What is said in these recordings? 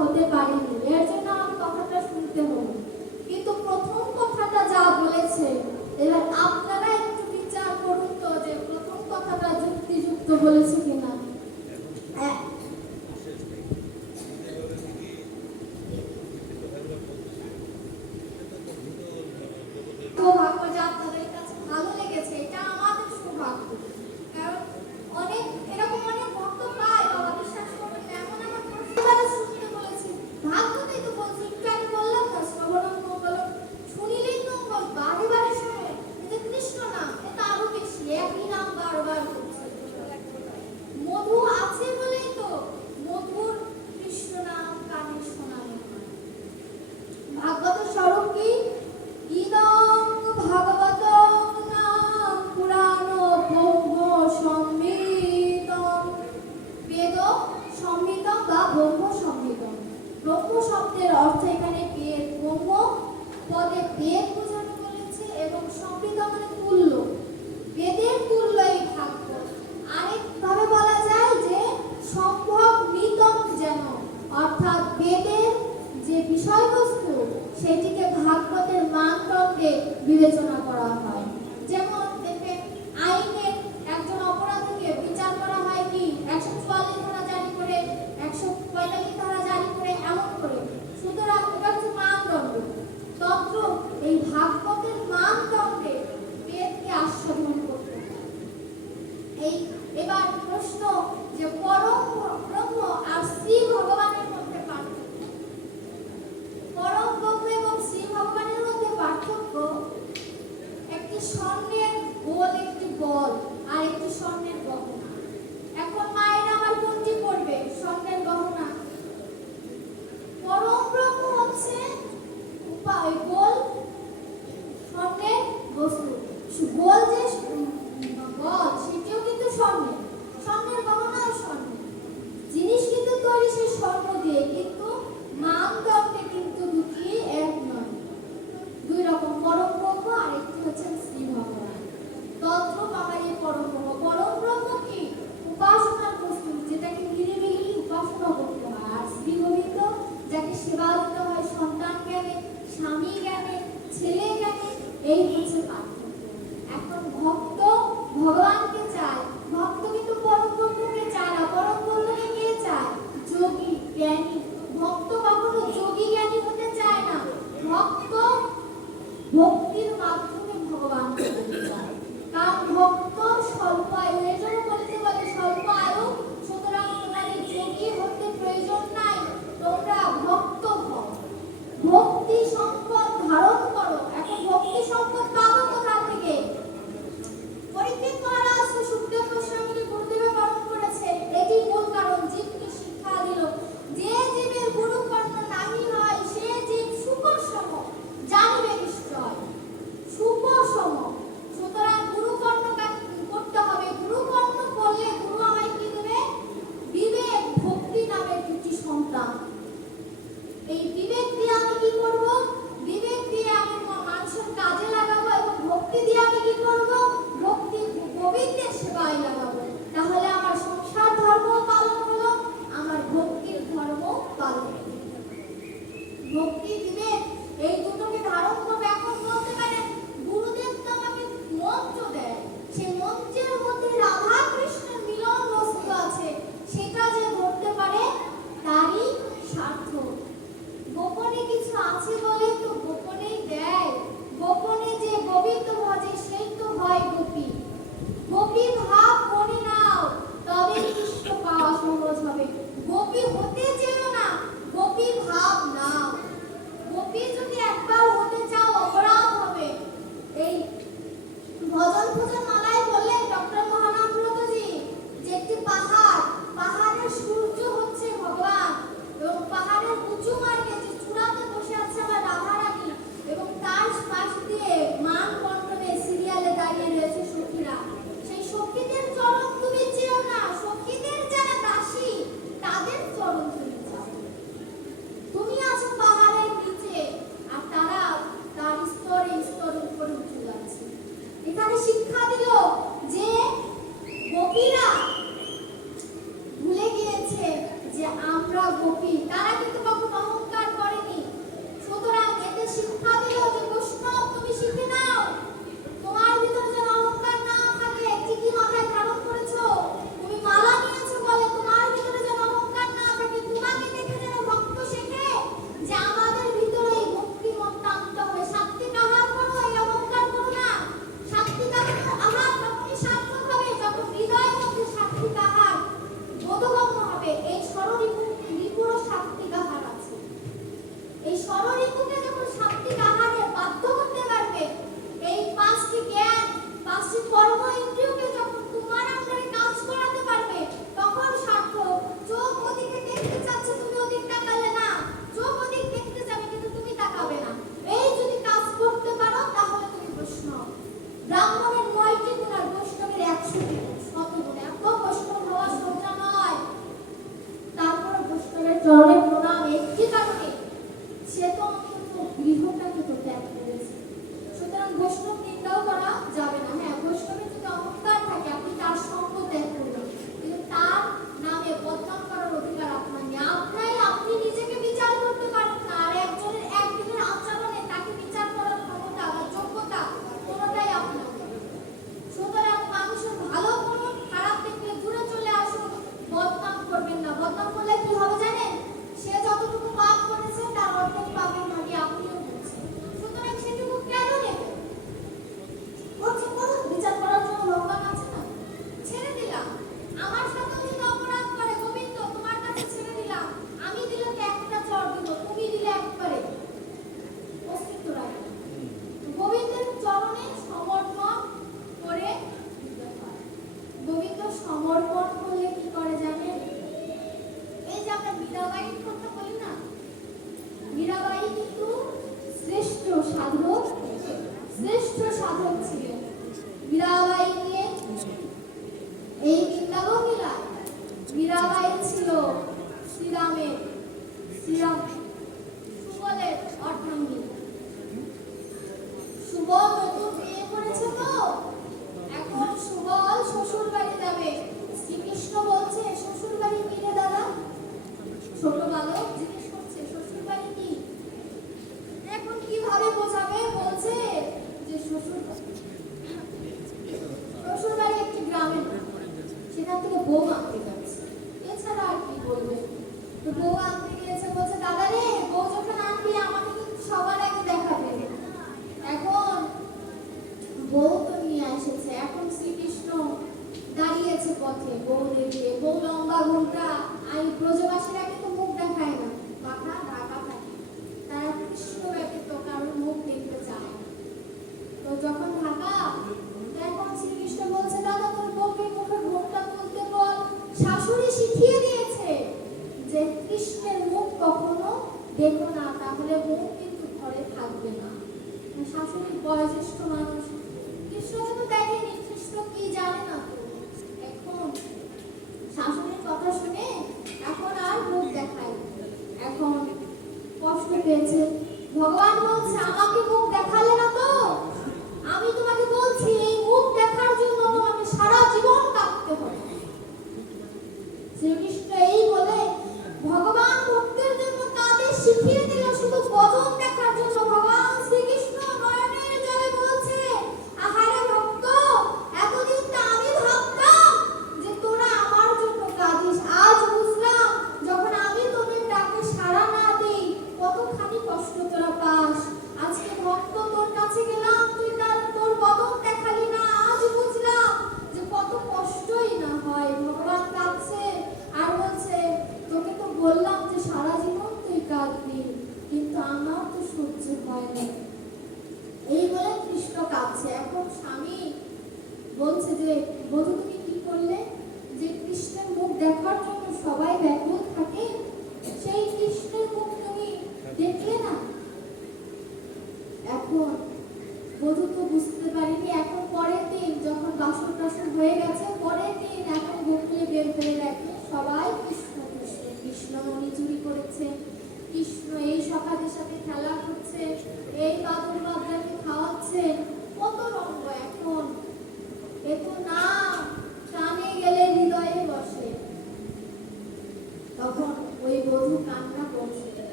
হতে পারিনি। এর জন্য আমি কথাটা শুনতে হব কিন্তু প্রথম কথাটা যা বলেছে, এবার আপনারা একটু বিচার করুন তো যে প্রথম কথাটা যুক্তিযুক্ত বলেছে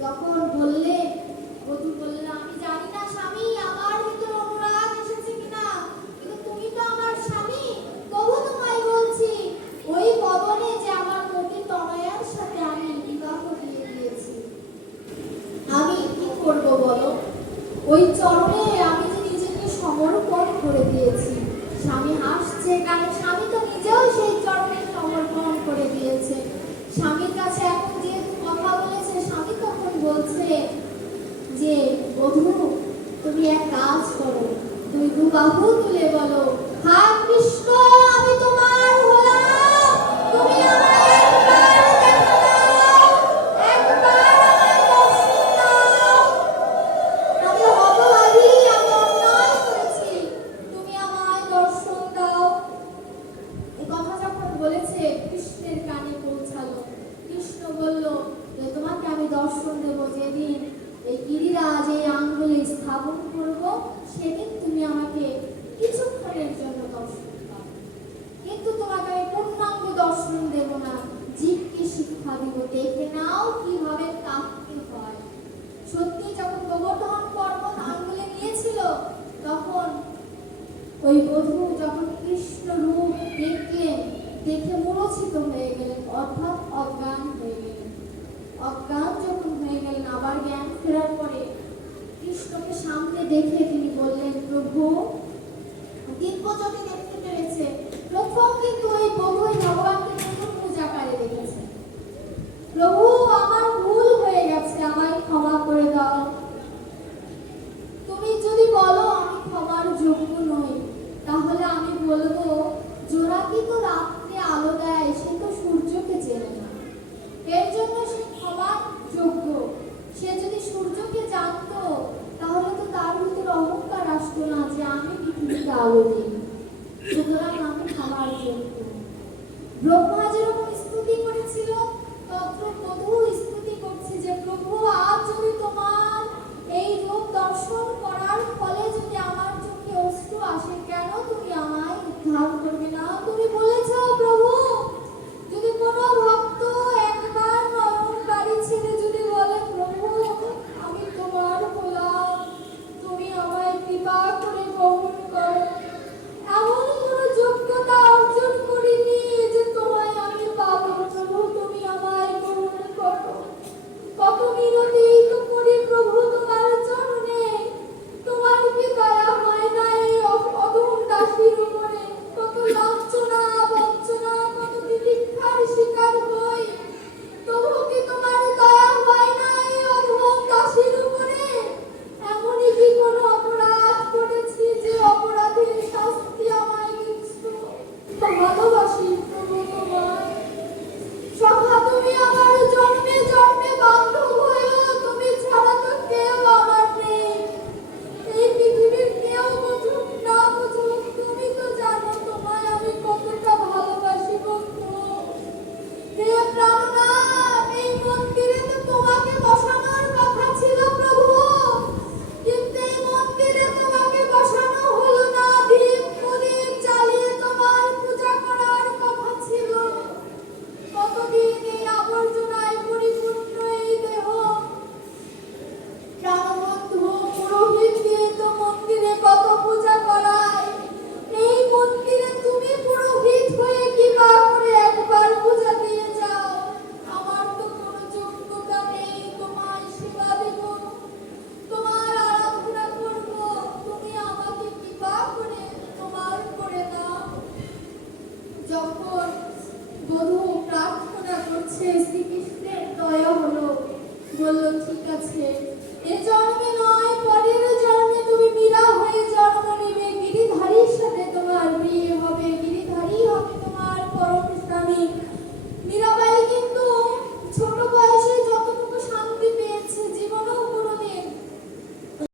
Então, Logo এক কাজ করো। দুই দু বাহু তুলে বলো হা কৃষ্ণ! দর্শন দেব না জীবকে শিক্ষা দেব, দেখে নাও কীভাবে কাঁপতে হয়। সত্যি যখন গোবর্ধন পর্বত আঙুলে নিয়েছিল, তখন ওই বধু যখন কৃষ্ণ রূপ দেখলেন দেখে মূরছিত হয়ে গেলেন, অর্থাৎ অজ্ঞান হয়ে গেলেন। অজ্ঞান যখন হয়ে গেলেন, আবার জ্ঞান ফেরার পরে কৃষ্ণকে সামনে দেখে তিনি বললেন, প্রভু দিব্য যদি দেখতে পেরেছে। প্রথম কিন্তু ওই বধূই